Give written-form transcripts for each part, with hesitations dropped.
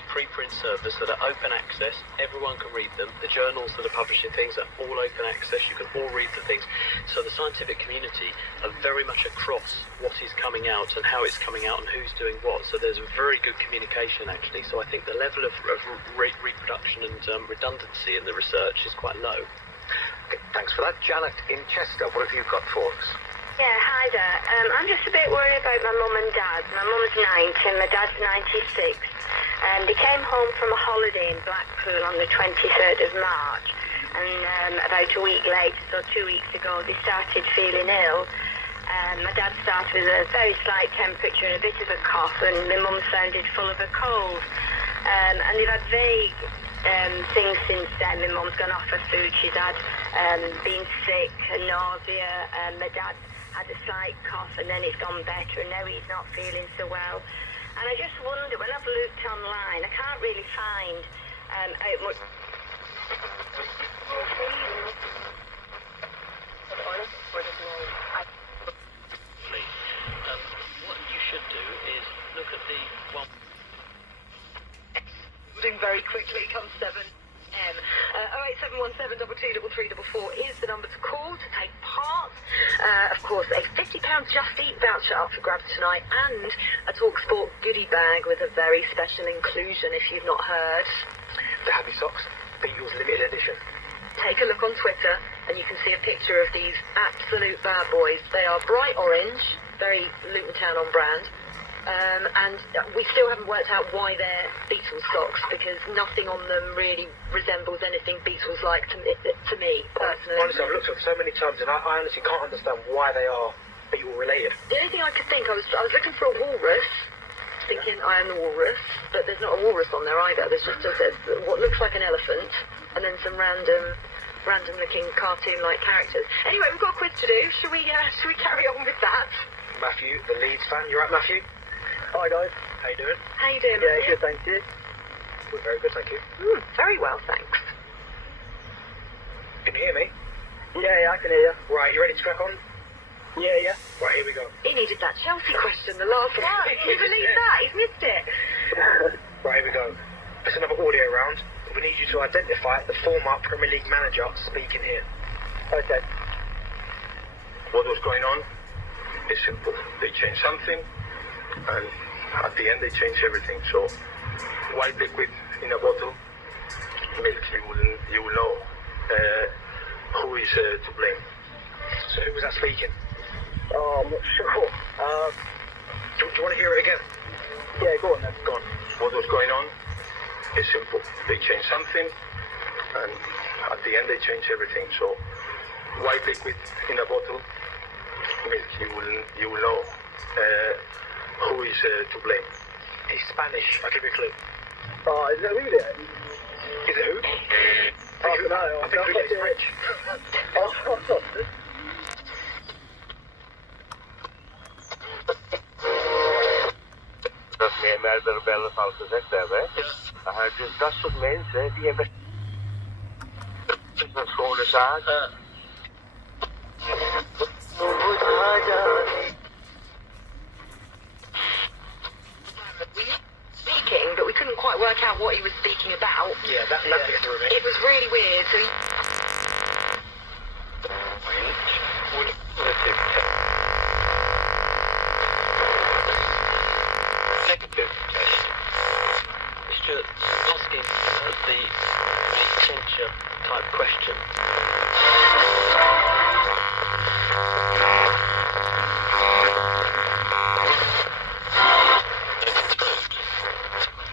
these preprint servers that are open access. Everyone can read them. The journals that are publishing things are all open access. You can all read the things. So the scientific community are very much across what is coming out and how it's coming out and who's doing what. So there's a very good communication, actually. So I think the level of reproduction and redundancy in the research is quite low. Okay, thanks for that. Janet in Chester, what have you got for us? Yeah, hi there. I'm just a bit worried about my mum and dad. My mum's 90 and my dad's 96. They came home from a holiday in Blackpool on the 23rd of March. And about a week later, so 2 weeks ago, they started feeling ill. My dad started with a very slight temperature and a bit of a cough, and my mum sounded full of a cold. And they've had vague things since then. My mum's gone off her food. She's had been sick, nausea. My dad had a slight cough and then it's gone better, and now he's not feeling so well. And I just wonder, when I've looked online, I can't really find out much. What you should do is look at the one. Doing very quickly, comes 7M. 08717223344 is the number to call to take part. Of course, a £50 Just Eat voucher up for grabs tonight, and a TalkSport goodie bag with a very special inclusion, if you've not heard. The Happy Socks, Beatles limited edition. Take a look on Twitter and you can see a picture of these absolute bad boys. They are bright orange, very Luton Town on brand. And we still haven't worked out why they're Beatles socks, because nothing on them really resembles anything Beatles like to me personally. Honestly, I've looked at them so many times and I honestly can't understand why they are Beatle related. The only thing I could think, I was looking for a walrus, thinking I am the walrus, but there's not a walrus on there either. There's just what looks like an elephant, and then some random looking cartoon-like characters. Anyway, we've got a quiz to do. Should we carry on with that? Matthew, the Leeds fan, you right, Matthew? Hi guys. How you doing? How you doing? Yeah, good, thank you. We're very good, thank you. Very well, thanks. Can you hear me? Yeah, I can hear you. Right, you ready to crack on? Yeah. Right, here we go. He needed that Chelsea question, the last one. Can you believe that? He's missed it. Right, here we go. It's another audio round. We need you to identify the former Premier League manager speaking here. Okay. What was going on is simple. They changed something, and at the end they changed everything. So white liquid in a bottle, milk, you will know who is to blame. So who was that speaking? Oh, I'm not sure. Do you want to hear it again? Yeah, go on then. Go on. What was going on is simple. They changed something, and at the end they changed everything. So white liquid in a bottle, milk, you will know who is to blame. He's Spanish. I'll give you a clue. Oh, is it who then? Is it who? I don't know. I think who is French. Dat meer meerdere bellen fout gezegd hebben, hè? Ja. Dus dat soort mensen, die hebben een schone zaak. Speaking, but we couldn't quite work out what he was speaking about. Yeah, that bit threw me. It was really weird. So Negative test. It's just asking the censure type question.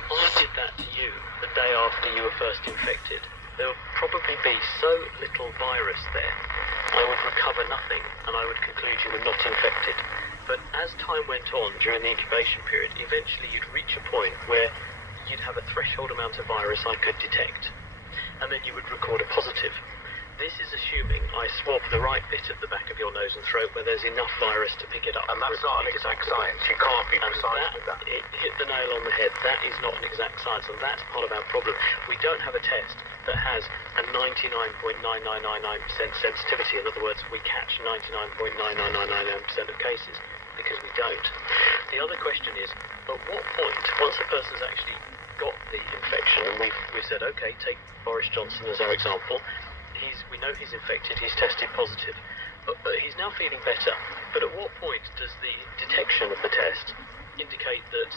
I did that to you the day after you were first infected. There would probably be so little virus there, I would recover nothing and I would conclude you were not infected. But as time went on during the incubation period, eventually you'd reach a point where you'd have a threshold amount of virus I could detect, and then you would record a positive. This is assuming I swab the right bit of the back of your nose and throat where there's enough virus to pick it up. And that's not an exact science. You can't be precise with that. It hit the nail on the head. That is not an exact science, and that's part of our problem. We don't have a test that has a 99.9999% sensitivity. In other words, we catch 99.9999% of cases, because we don't. The other question is, at what point, once a person's actually got the infection, and we've said, okay, take Boris Johnson as our example. We know he's infected, he's tested positive, but he's now feeling better. But at what point does the detection of the test indicate that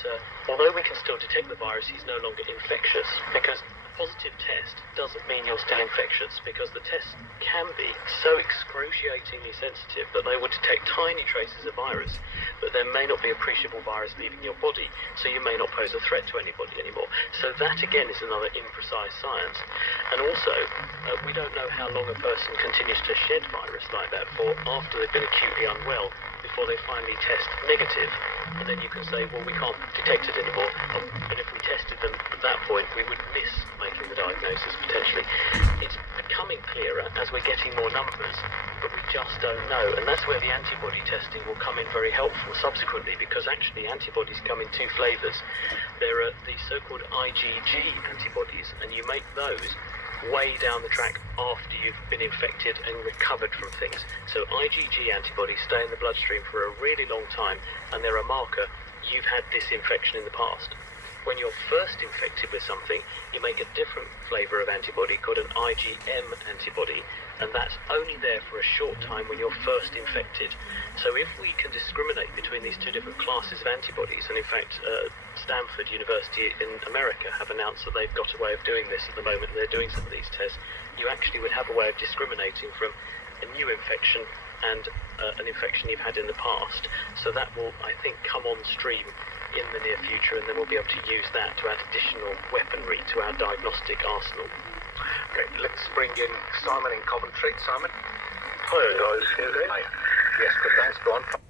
although we can still detect the virus, he's no longer infectious? Because a positive test doesn't mean you're still infectious, because the test can be so excruciatingly sensitive that they will detect tiny traces of virus, but there may not be appreciable virus leaving your body, so you may not pose a threat to anybody anymore. So that again is another imprecise science. And also, we don't know how long a person continues to shed virus like that for after they've been acutely unwell, before they finally test negative, and then you can say, well, we can't detect it anymore. But if we tested them at that point, we would miss making the diagnosis potentially. It's becoming clearer as we're getting more numbers, but we just don't know. And that's where the antibody testing will come in very helpful subsequently, because actually antibodies come in two flavours. There are the so-called IgG antibodies, and you make those way down the track after you've been infected and recovered from things. So IgG antibodies stay in the bloodstream for a really long time, and they're a marker you've had this infection in the past. When you're first infected with something, you make a different flavour of antibody called an IgM antibody, and that's only there for a short time when you're first infected. So if we can discriminate between these two different classes of antibodies, and in fact Stanford University in America have announced that they've got a way of doing this at the moment, they're doing some of these tests, you actually would have a way of discriminating from a new infection and an infection you've had in the past. So that will, I think, come on stream in the near future, and then we'll be able to use that to add additional weaponry to our diagnostic arsenal. Okay, let's bring in Simon in Coventry. Simon? Hi guys, you okay? Hi. Yes, good, thanks. Go on.